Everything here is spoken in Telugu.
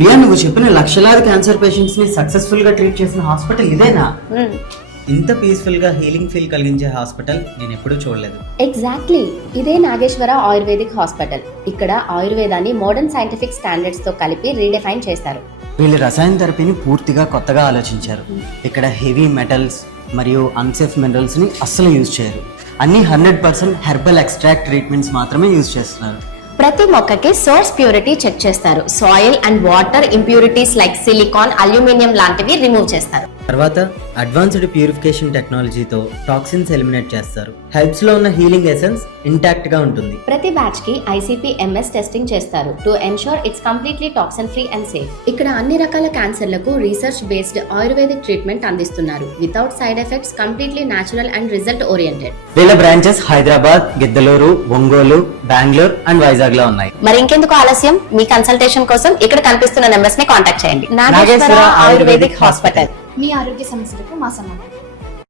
ప్రియా, నువ్వు చెప్పిన లక్షలాది క్యాన్సర్ పేషెంట్స్ ని సక్సెస్ఫుల్ గా ట్రీట్ చేసిన హాస్పిటల్ ఇదేనా? ఇంత పీస్ఫుల్ గా హీలింగ్ ఫీల్ కలిగించే హాస్పిటల్ నేను ఎప్పుడూ చూడలేదు. ఎగ్జాక్ట్లీ, ఇదే నాగేశ్వర ఆయుర్వేదిక్ హాస్పిటల్. ఇక్కడ ఆయుర్వేదాన్ని మోడర్న్ సైంటిఫిక్ స్టాండర్డ్స్ తో కలిపి రీడిఫైన్ చేస్తారు. వీళ్ళు రసాయన థెరపీని పూర్తిగా కొత్తగా ఆలోచించారు. ఇక్కడ హెవీ మెటల్స్ మరియు అన్సేఫ్ మినరల్స్ ని అస్సలు యూజ్ చేయరు. అన్ని 100% హెర్బల్ ఎక్స్ట్రాక్ట్ ట్రీట్మెంట్స్ మాత్రమే యూజ్ చేస్తున్నారు. ప్రతి మొక్కకి సోర్స్ ప్యూరిటీ చెక్ చేస్తారు. Soil and water impurities like silicon, aluminium లాంటివి రిమూవ్ చేస్తారు. తర్వాత అడ్వాన్స్డ్ ప్యూరిఫికేషన్ టెక్నాలజీతో టాక్సిన్స్ ఎలిమినేట్ చేస్తారు. హెల్ప్స్ లో ఉన్న హీలింగ్ ఎసెన్స్ ఇంటాక్ట్ గా ఉంటుంది. ప్రతి బ్యాచ్ కి ICP-MS టెస్టింగ్ చేస్తారు to ensure it's completely toxin free and safe. ఇక్కడ అన్ని రకాల క్యాన్సర్లకు రీసెర్చ్ బేస్డ్ ఆయుర్వేదిక్ ట్రీట్మెంట్ అందిస్తున్నారు. Without side effects, completely natural and result oriented. వీళ్ళ బ్రాంచెస్ హైదరాబాద్, గిద్దలూరు, ఒంగోలు, బెంగళూరు అండ్ వైజాగ్ లో ఉన్నాయి. మరి ఇంకెందుకు ఆలస్యం? మీ కన్సల్టేషన్ కోసం ఇక్కడ కనిపిస్తున్న నెంబర్స్ ని కాంటాక్ట్ చేయండి. Nageswara ayurvedic hospital. మీ ఆరోగ్య సమస్యలకు మా సమాధానం.